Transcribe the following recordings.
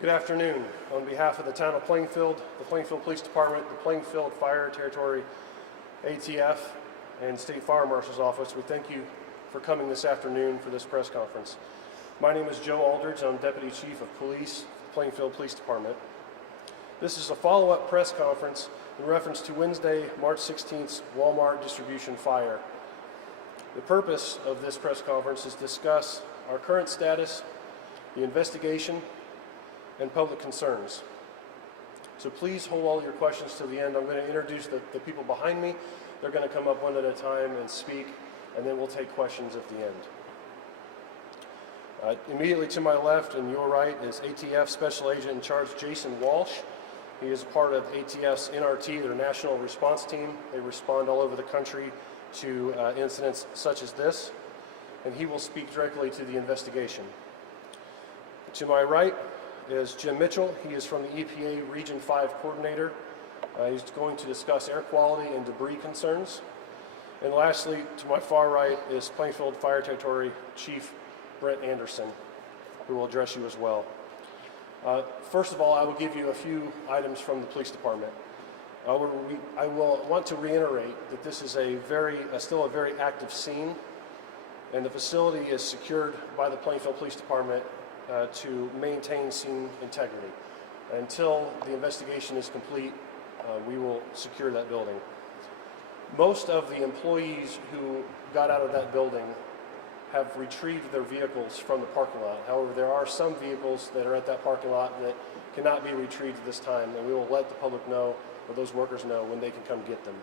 Good afternoon. On behalf of the town of Plainfield, the Plainfield Police Department, the Plainfield Fire Territory, ATF, and State Fire Marshal's Office, we thank you for coming this afternoon for this press conference. My name is Joe Aldridge. I'm Deputy Chief of Police, Plainfield Police Department. This is a follow-up press conference in reference to Wednesday, March 16th's Walmart distribution fire. The purpose of this press conference is to discuss our current status, the investigation, and public concerns. So please hold all your questions to the end. I'm going to introduce the people behind me. They're going to come up one at a time and speak, and then we'll take questions at the end. Immediately to my left and your right is ATF Special Agent in Charge Jason Walsh. He is part of ATF's NRT, their National Response Team. They respond all over the country to incidents such as this, and he will speak directly to the investigation. To my right is Jim Mitchell. He is from the EPA Region 5 Coordinator. He's going to discuss air quality and debris concerns. And lastly, to my far right is Plainfield Fire Territory Chief Brent Anderson, who will address you as well. First of all, I will give you a few items from the police department. I will want to reiterate that this is still a very active scene, and the facility is secured by the Plainfield Police Department to maintain scene integrity. Until the investigation is complete, we will secure that building. Most of the employees who got out of that building have retrieved their vehicles from the parking lot. However, there are some vehicles that are at that parking lot that cannot be retrieved at this time, and we will let the public know, or those workers know, when they can come get them.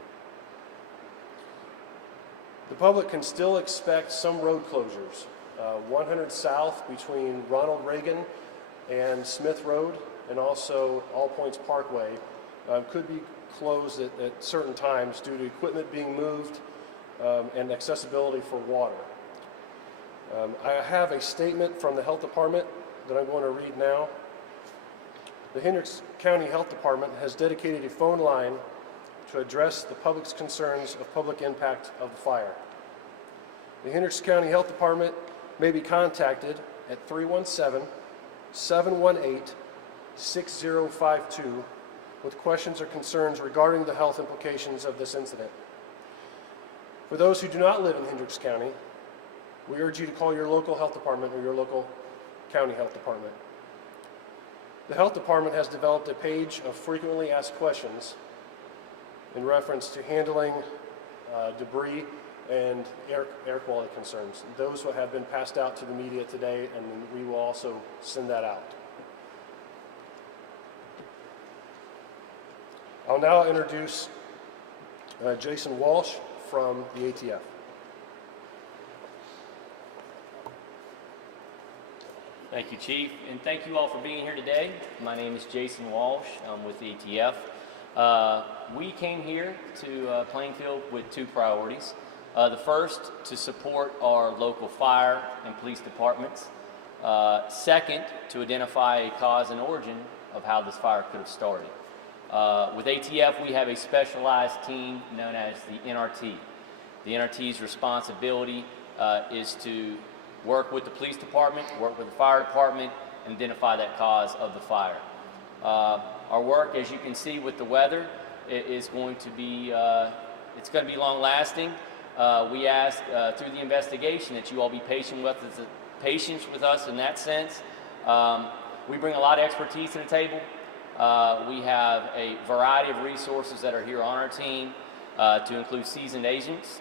The public can still expect some road closures. 100 South between Ronald Reagan and Smith Road, and also All Points Parkway could be closed at certain times due to equipment being moved and accessibility for water. I have a statement from the Health Department that I'm going to read now. The Hendricks County Health Department has dedicated a phone line to address the public's concerns of public impact of the fire. The Hendricks County Health Department may be contacted at 317-718-6052 with questions or concerns regarding the health implications of this incident. For those who do not live in Hendricks County, we urge you to call your local health department or your local county health department. The health department has developed a page of frequently asked questions in reference to handling debris and air quality concerns. Those have been passed out to the media today, and we will also send that out. I'll now introduce Jason Walsh from the ATF. Thank you, Chief, and thank you all for being here today. My name is Jason Walsh. I'm with the ATF. We came here to Plainfield with two priorities. The first, to support our local fire and police departments. Second, to identify a cause and origin of how this fire could have started. With ATF, we have a specialized team known as the NRT. The NRT's responsibility is to work with the police department, work with the fire department, and identify that cause of the fire. Our work, as you can see with the weather, is going to be long-lasting. We ask through the investigation that you all be patient with us in that sense. We bring a lot of expertise to the table. We have a variety of resources that are here on our team to include seasoned agents,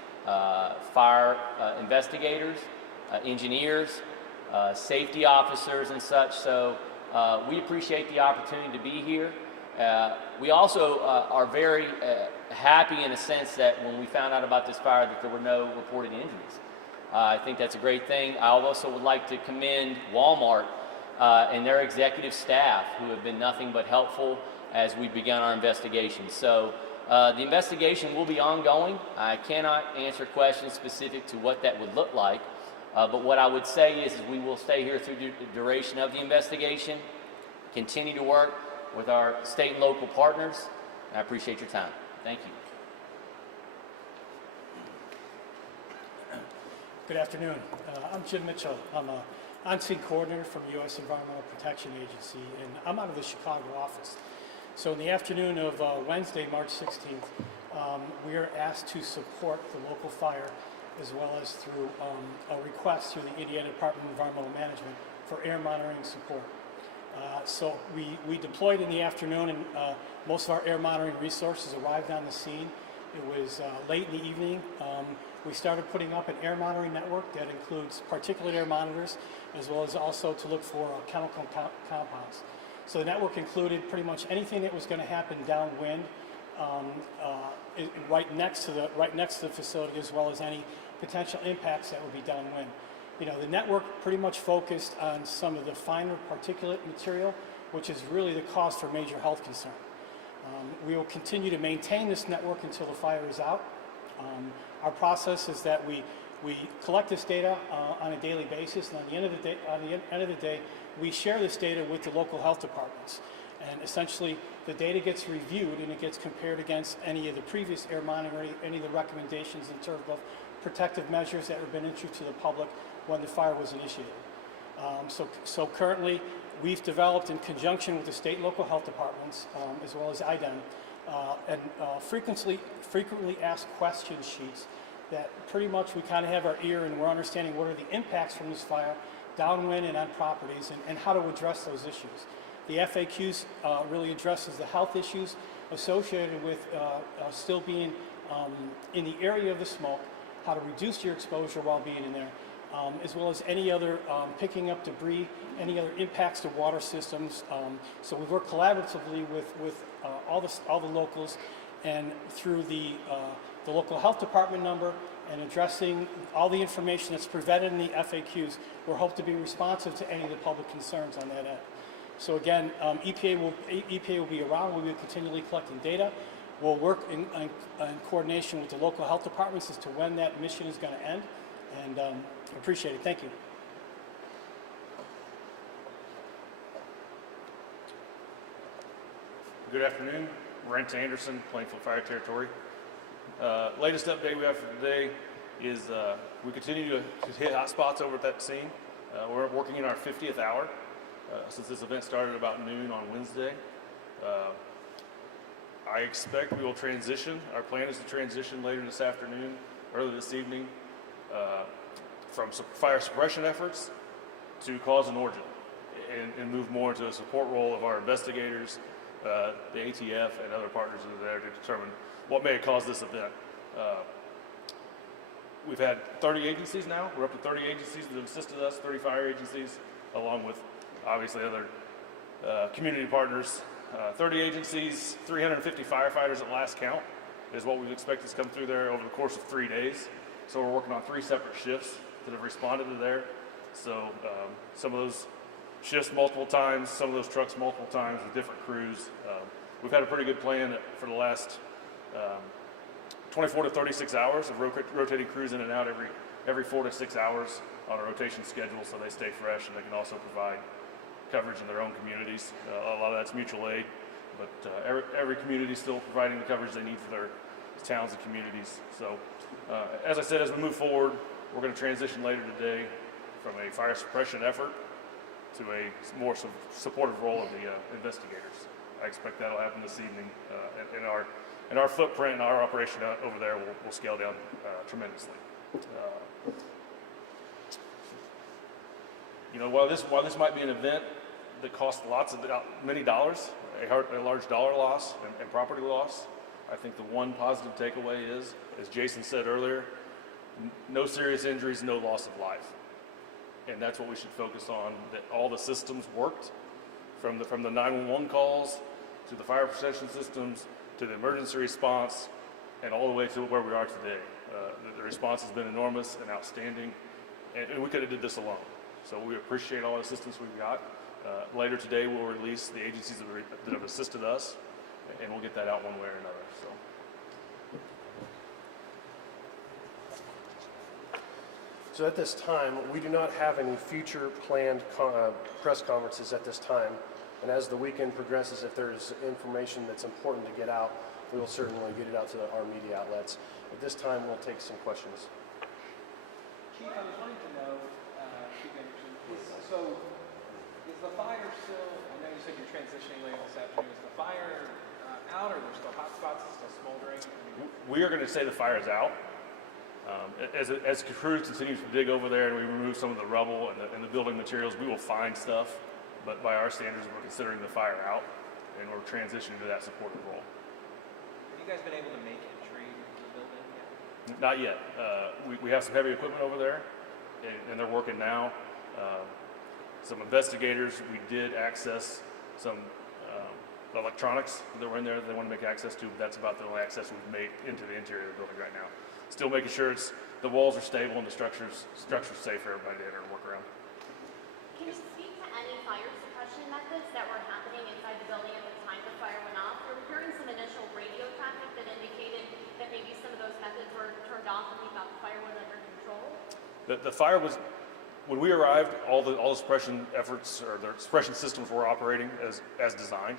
fire investigators, engineers, safety officers and such. So we appreciate the opportunity to be here. We also are very happy in a sense that when we found out about this fire that there were no reported injuries. I think that's a great thing. I also would like to commend Walmart and their executive staff, who have been nothing but helpful as we began our investigation. So the investigation will be ongoing. I cannot answer questions specific to what that would look like, but what I would say is we will stay here through the duration of the investigation, continue to work with our state and local partners, and I appreciate your time. Thank you. Good afternoon. I'm Jim Mitchell. I'm a on-scene coordinator from the U.S. Environmental Protection Agency, and I'm out of the Chicago office. So in the afternoon of Wednesday, March 16th, we are asked to support the local fire as well as through a request through the Indiana Department of Environmental Management for air monitoring support. So we deployed in the afternoon, and most of our air monitoring resources arrived on the scene. It was late in the evening. We started putting up an air monitoring network that includes particulate air monitors, as well as also to look for chemical compounds. So the network included pretty much anything that was going to happen downwind, right next to the facility, as well as any potential impacts that would be downwind. You know, the network pretty much focused on some of the finer particulate material, which is really the cause for major health concern. We will continue to maintain this network until the fire is out. Our process is that we collect this data on a daily basis, and at the end of the day, we share this data with the local health departments. And essentially, the data gets reviewed and it gets compared against any of the previous air monitoring, any of the recommendations in terms of protective measures that have been issued to the public when the fire was initiated. So currently, we've developed in conjunction with the state and local health departments, as well as IDEM, and frequently asked question sheets that pretty much we kind of have our ear and we're understanding what are the impacts from this fire downwind and on properties, and how to address those issues. The FAQs really addresses the health issues associated with still being in the area of the smoke, how to reduce your exposure while being in there, as well as any other picking up debris, any other impacts to water systems. So we work collaboratively with all the locals, and through the local health department number and addressing all the information that's presented in the FAQs, we're hoping to be responsive to any of the public concerns on that end. So again, EPA will be around. We'll be continually collecting data. We'll work in coordination with the local health departments as to when that mission is going to end, and appreciate it. Thank you. Good afternoon. Brent Anderson, Plainfield Fire Territory. Latest update we have for today is we continue to hit hot spots over at that scene. We're working in our 50th hour since this event started about noon on Wednesday. I expect we will transition. Our plan is to transition later this afternoon, early this evening, from fire suppression efforts to cause and origin, and move more into a support role of our investigators, the ATF, and other partners that are there to determine what may have caused this event. We've had 30 agencies now. We're up to 30 agencies that have assisted us, 30 fire agencies, along with obviously other community partners. 30 agencies, 350 firefighters at last count is what we've expected to come through there over the course of 3 days. So we're working on 3 separate shifts that have responded to there. So some of those shifts multiple times, some of those trucks multiple times with different crews. We've had a pretty good plan for the last 24 to 36 hours of rotating crews in and out every 4 to 6 hours on a rotation schedule, so they stay fresh and they can also provide coverage in their own communities. A lot of that's mutual aid, but every community is still providing the coverage they need for their towns and communities. So as I said, as we move forward, we're going to transition later today from a fire suppression effort to a more supportive role of the investigators. I expect that'll happen this evening, and our footprint and our operation over there will scale down tremendously. You know, while this might be an event that costs many dollars, a large dollar loss and property loss, I think the one positive takeaway is, as Jason said earlier, no serious injuries, no loss of life. And that's what we should focus on, that all the systems worked, from the 911 calls to the fire protection systems to the emergency response, and all the way to where we are today. The response has been enormous and outstanding, and we could have did this alone. So we appreciate all the assistance we've got. Later today, we'll release the agencies that have assisted us, and we'll get that out one way or another. So at this time, we do not have any future planned press conferences at this time. And as the weekend progresses, if there's information that's important to get out, we will certainly get it out to our media outlets. At this time, we'll take some questions. Chief, I was wanting to know, Chief Anderson, is transitioning later this afternoon? Is the fire out, or there's still hot spots, it's still smoldering? We are going to say the fire is out. As crews continue to dig over there and we remove some of the rubble and the building materials, we will find stuff. But by our standards, we're considering the fire out, and we're transitioning to that supportive role. Have you guys been able to make entry into the building yet? Not yet. We have some heavy equipment over there, and they're working now. Some investigators, we did access some electronics that were in there that they want to make access to. But that's about the only access we've made into the interior of the building right now. Still making sure the walls are stable and the structure's safe for everybody to enter and work around. Can you speak to any fire suppression methods that were happening inside the building at the time the fire went off? We were hearing some initial radio traffic that indicated that maybe some of those methods were turned off and we thought the fire was under control. The fire was, when we arrived, all the suppression efforts or the suppression systems were operating as designed.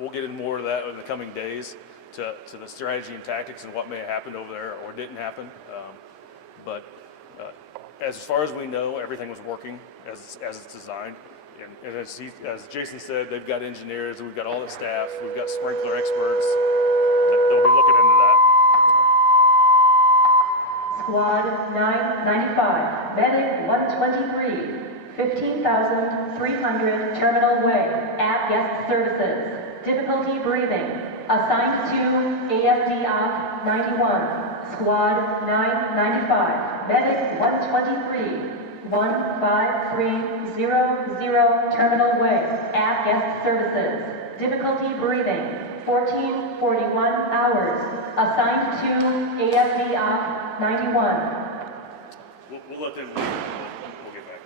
We'll get into more of that in the coming days to the strategy and tactics and what may have happened over there or didn't happen. But as far as we know, everything was working as it's designed. And as Jason said, they've got engineers, we've got all the staff, we've got sprinkler experts that'll be looking into that. Squad 995, Medic 123, 15,300 Terminal Way, at Guest Services. Difficulty breathing. Assigned to ASD Op 91, Squad 995, Medic 123, 15300 Terminal Way, at Guest Services. Difficulty breathing. 1441 hours. Assigned to ASD Op 91. We'll let them, we'll get back.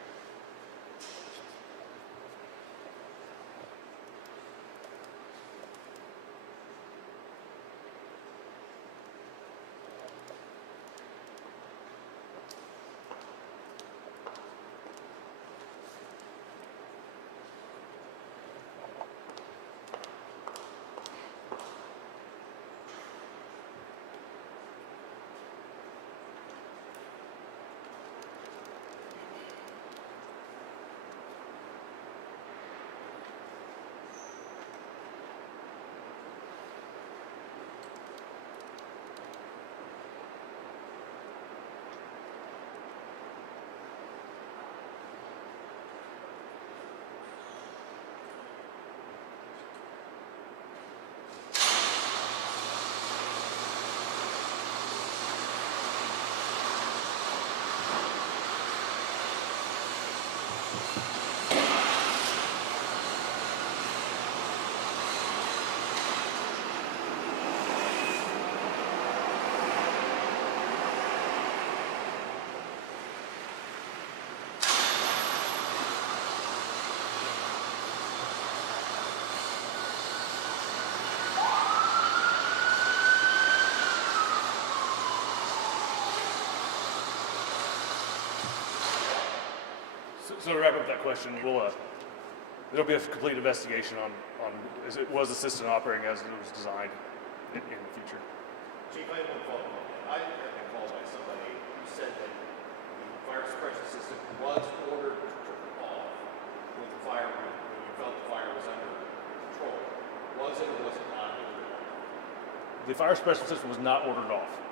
So to wrap up that question, there'll be a complete investigation on as it was the system operating as it was designed in the future. Chief, I have one follow-up. I have been called by somebody who said that the fire suppression system was ordered to turn off when you felt the fire was under control. Was it or was it not ordered off? The fire suppression system was not ordered off.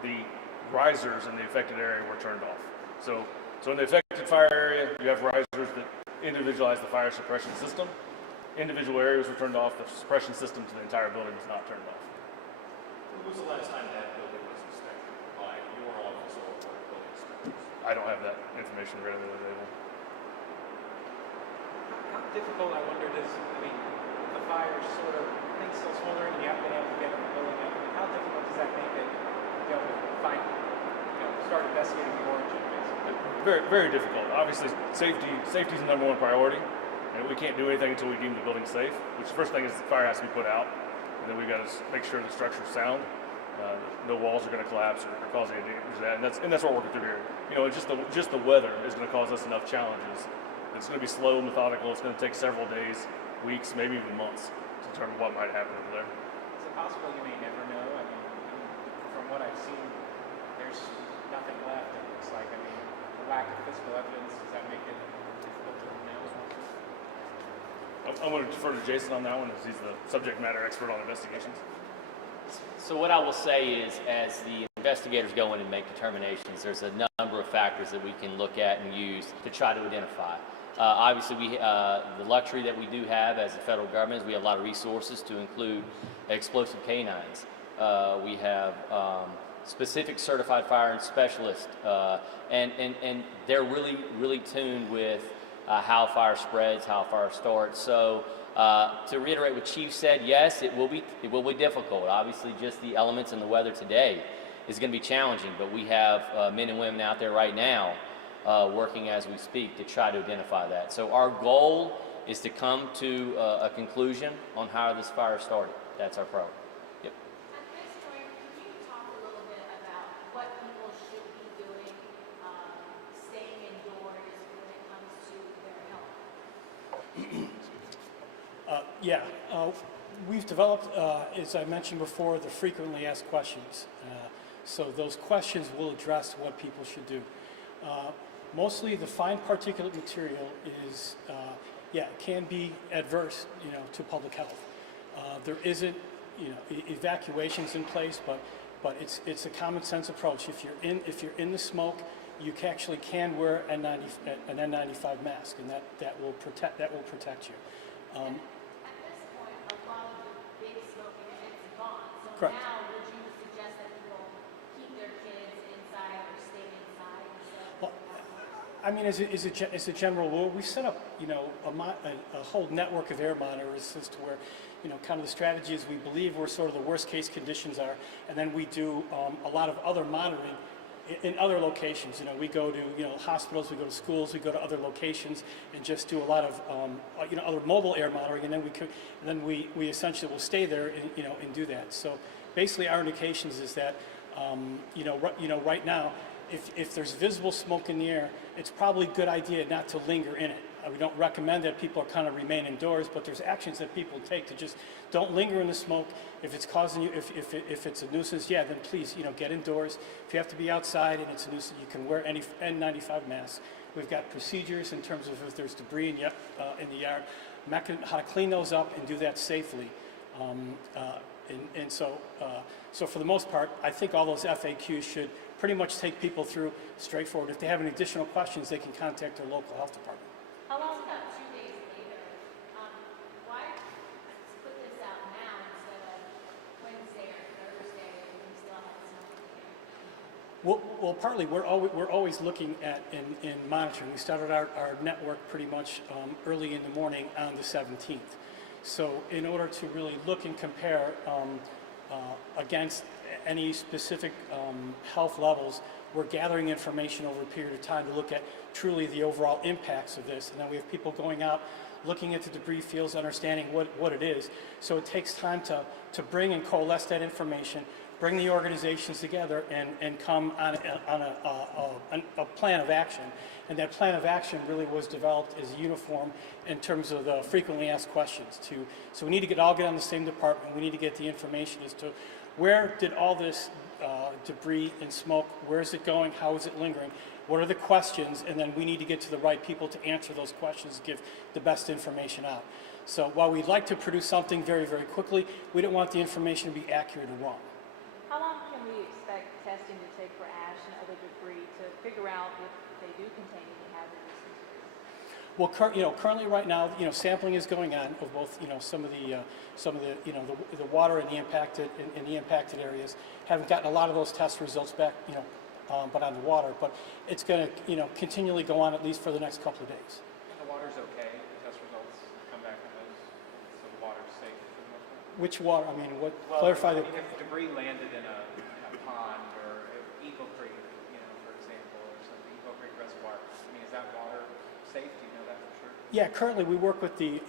The risers in the affected area were turned off. So in the affected fire area, you have risers that individualize the fire suppression system. Individual areas were turned off. The suppression system to the entire building was not turned off. When was the last time that building was inspected by your office or building inspectors? I don't have that information readily available. How difficult, I wonder, with the fire sort of, things still smoldering and you haven't been able to get the building up, how difficult does that make it to be able to find, start investigating the origin, basically? Very, very difficult. Obviously, safety is the number one priority, and we can't do anything until we deem the building safe. Which the first thing is the fire has to be put out, and then we got to make sure the structure's sound. No walls are going to collapse or cause any damage to that, and that's what we're working through here. Just the weather is going to cause us enough challenges. It's going to be slow, methodical. It's going to take several days, weeks, maybe even months to determine what might happen over there. Is it possible you may never know? From what I've seen, there's nothing left, it looks like. The lack of physical evidence, does that make it difficult to know? I'm going to defer to Jason on that one, as he's the subject matter expert on investigations. So what I will say is, as the investigators go in and make determinations, there's a number of factors that we can look at and use to try to identify. Obviously, the luxury that we do have as a federal government is we have a lot of resources to include explosive canines. We have specific certified firearms specialists, and they're really tuned with how fire spreads, how fire starts. So to reiterate what Chief said, yes, it will be difficult. Obviously, just the elements and the weather today is going to be challenging, but we have men and women out there right now working as we speak to try to identify that. So our goal is to come to a conclusion on how this fire started. That's our priority. Yep. At this point, can you talk a little bit about what people should be doing, staying indoors when it comes to their health? We've developed, as I mentioned before, the frequently asked questions. So those questions will address what people should do. Mostly the fine particulate material is, can be adverse, to public health. There isn't, evacuations in place, but it's a common sense approach. If you're in the smoke, you actually can wear an N95 mask, and that will protect you. At this point, a lot of the big smoking, it's gone. So Correct. now, would you suggest that people keep their kids inside or stay inside instead of Well, I mean, as a general rule, we set up, a whole network of air monitors as to where, kind of the strategy is we believe where sort of the worst case conditions are, and then we do a lot of other monitoring in other locations. We go to, hospitals, we go to schools, we go to other locations, and just do a lot of, other mobile air monitoring, and then we essentially will stay there and do that. So basically, our indications is that, right now, if there's visible smoke in the air, it's probably a good idea not to linger in it. We don't recommend that people kind of remain indoors, but there's actions that people take to just don't linger in the smoke. If it's causing you, if it's a nuisance, then please, get indoors. If you have to be outside and it's a nuisance, you can wear any N95 masks. We've got procedures in terms of if there's debris in the yard, how to clean those up and do that safely. So for the most part, I think all those FAQs should pretty much take people through straightforward. If they have any additional questions, they can contact their local health department. How long about 2 days later? Why put this out now instead of Wednesday or Thursday when we still have smoke in the air? Well, partly we're always looking at in monitoring. We started our network pretty much early in the morning on the 17th. So in order to really look and compare against any specific health levels, we're gathering information over a period of time to look at truly the overall impacts of this. And then we have people going out, looking at the debris fields, understanding what it is. So it takes time to bring and coalesce that information, bring the organizations together, and come on a plan of action. And that plan of action really was developed as uniform in terms of the frequently asked questions. So we need to all get on the same department. We need to get the information as to where did all this debris and smoke, where is it going, how is it lingering, what are the questions, and then we need to get to the right people to answer those questions, give the best information out. So while we'd like to produce something very, very quickly, we don't want the information to be accurate or wrong. How long can we expect testing to take for ash and other debris to figure out if they do contain any hazardous materials? Well, currently right now, sampling is going on of both, some of the water in the impacted areas. Haven't gotten a lot of those test results back, but on the water. But it's going to, continually go on at least for the next couple of days. The water's okay, the test results come back on those, so the water's safe for the most part? Which water? I mean, Well, clarify I that. mean, if debris landed in a pond or Eagle Creek, for example, or something, Eagle Creek Reservoir, I mean, is that water safe? Do you know that for sure? Yeah, currently we work with the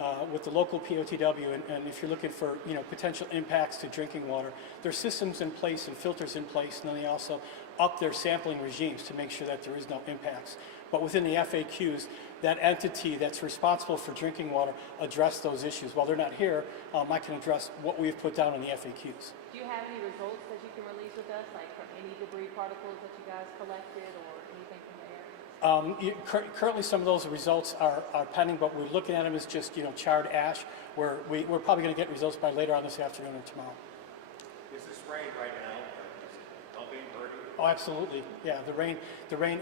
local POTW, and if you're looking for potential impacts to drinking water, there's systems in place and filters in place, and then they also up their sampling regimes to make sure that there is no impacts. But within the FAQs, that entity that's responsible for drinking water address those issues. While they're not here, I can address what we've put down in the FAQs. Do you have any results that you can release with us, like from any debris particles that you guys collected or anything from the area? Currently, some of those results are pending, but we're looking at them as just, charred ash, where we're probably going to get results by later on this afternoon or tomorrow. Is this spraying right now? Is it helping, hurting? Oh, absolutely. Yeah, the rain,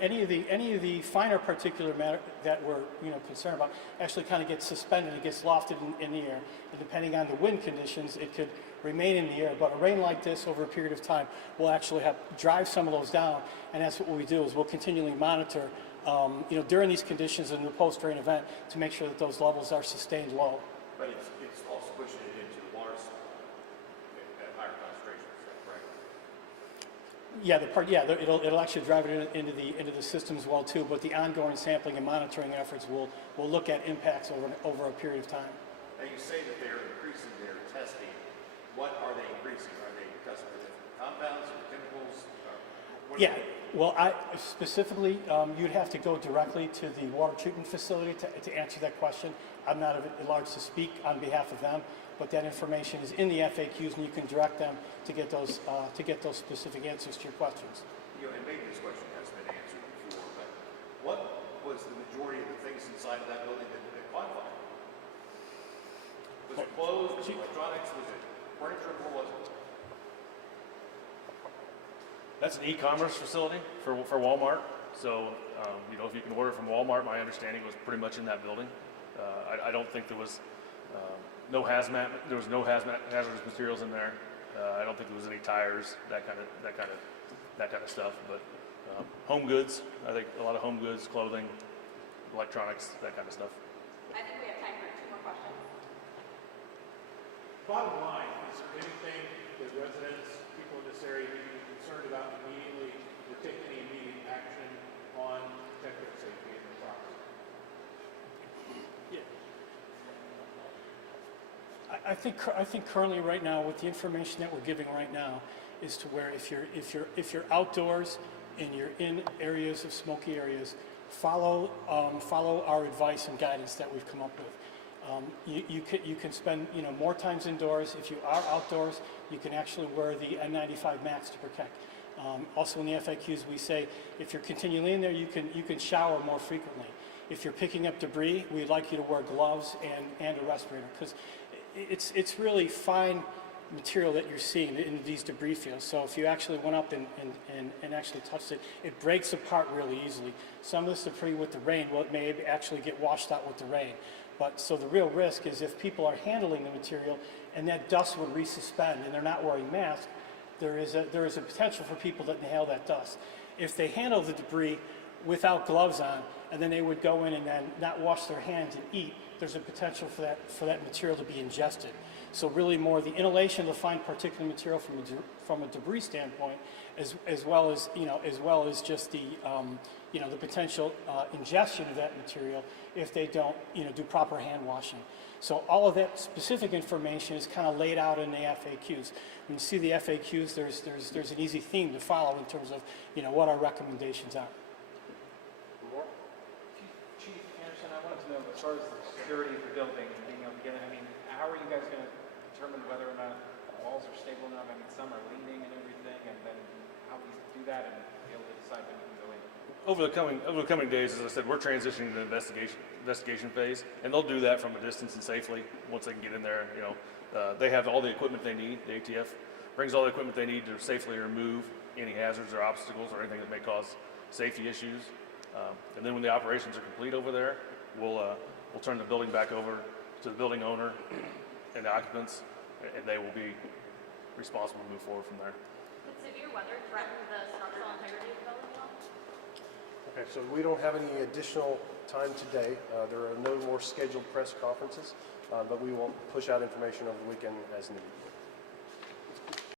any of the finer particulate matter that we're, concerned about actually kind of gets suspended, it gets lofted in the air. And depending on the wind conditions, it could remain in the air. But a rain like this over a period of time will actually drive some of those down. And that's what we do, is we'll continually monitor, during these conditions in the post-rain event to make sure that those levels are sustained low. But it's also pushing it into the water supply at higher concentrations, is that correct? Yeah, it'll actually drive it into the system as well too. But the ongoing sampling and monitoring efforts will look at impacts over a period of time. Now you say that they're increasing their testing. What are they increasing? Are they testing for different compounds or chemicals? Yeah, well, specifically, you'd have to go directly to the water treatment facility to answer that question. I'm not at large to speak on behalf of them, but that information is in the FAQs, and you can direct them to get those specific answers to your questions. And maybe this question has been answered before, but what was the majority of the things inside of that building that caught fire? Was it clothes? Was it electronics? Was it furniture? What was it? That's an e-commerce facility for Walmart. So, if you can order from Walmart, my understanding was pretty much in that building. I don't think there was no hazmat. There was no hazardous materials in there. I don't think there was any tires, that kind of stuff. But home goods. I think a lot of home goods, clothing, electronics, that kind of stuff. I think we have time for 2 more questions. Bottom line, is there anything that residents, people in this area need to be concerned about immediately, or take any immediate action on protecting safety in the property? I think currently right now, with the information that we're giving right now, is to where if you're outdoors and you're in areas of smoky areas, follow our advice and guidance that we've come up with. You can spend more times indoors. If you are outdoors, you can actually wear the N95 Max to protect. Also in the FAQs we say if you're continually in there, you can shower more frequently. If you're picking up debris, we'd like you to wear gloves and a respirator, because it's really fine material that you're seeing in these debris fields. So if you actually went up and actually touched it, it breaks apart really easily. Some of this debris with the rain, it may actually get washed out with the rain. But so the real risk is if people are handling the material and that dust would resuspend and they're not wearing masks, there is a potential for people to inhale that dust. If they handle the debris without gloves on and then they would go in and then not wash their hands and eat, there's a potential for that material to be ingested. So really more the inhalation of the fine particulate material from a debris standpoint, as well as just the the potential ingestion of that material if they don't do proper hand washing. So all of that specific information is kind of laid out in the FAQs. When you see the FAQs, there's an easy theme to follow in terms of what our recommendations are. Chief Anderson, I wanted to know, as far as the security of the building and being able to get in, how are you guys going to determine whether or not walls are stable enough? Some are leaning and everything, and then how we do that and be able to decide when you can go in? Over the coming days, as I said, we're transitioning to the investigation phase, and they'll do that from a distance and safely once they can get in there. They have all the equipment they need. The ATF brings all the equipment they need to safely remove any hazards or obstacles or anything that may cause safety issues. And then when the operations are complete over there, we'll turn the building back over to the building owner and the occupants, and they will be responsible to move forward from there. Could severe weather threaten the structural integrity of the building at all? Okay, so we don't have any additional time today. There are no more scheduled press conferences, but we will push out information over the weekend as needed.